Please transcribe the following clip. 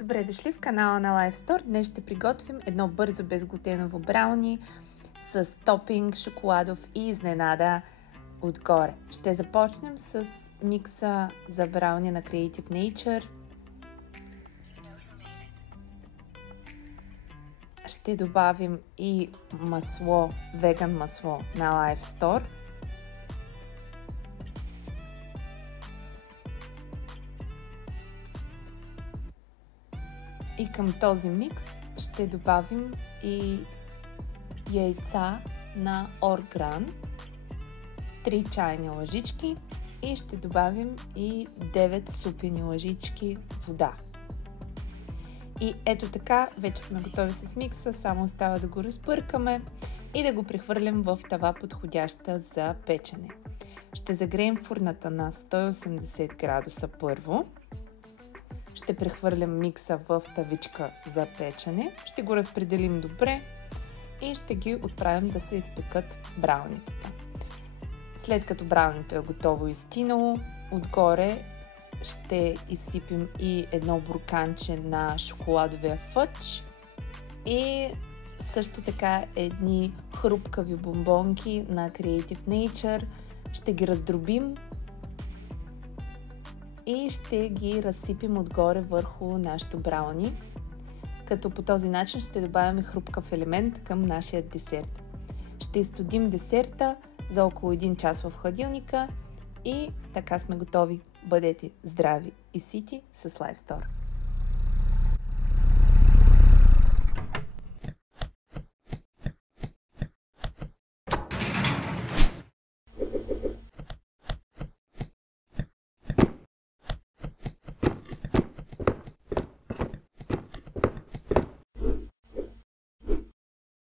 Добре дошли в канала на Life Store. Днес ще приготвим едно бързо безглутеново брауни с топинг шоколадов и изненада отгоре. Ще започнем с микса за брауни на Creative Nature. Ще добавим и масло, веган масло на Life Store. И към този микс ще добавим и яйца на Orgran, 3 чайни лъжички и ще добавим и 9 супени лъжички вода. И ето така, вече сме готови с микса, само остава да го разбъркаме и да го прехвърлим в тава подходяща за печене. Ще загреем фурната на 180 градуса първо. Ще прехвърлям микса в тавичка за печене, ще го разпределим добре и ще ги отправим да се изпекат браунитата. След като брауното е готово и стинало, отгоре ще изсипим и едно бурканче на шоколадовия фъдж и също така едни хрупкави бомбонки на Creative Nature. Ще ги раздробим и ще ги разсипим отгоре върху нашето брауни, като по този начин ще добавим хрупкав елемент към нашия десерт. Ще изстудим десерта за около 1 час в хладилника и така сме готови. Бъдете здрави и сити с Life Store!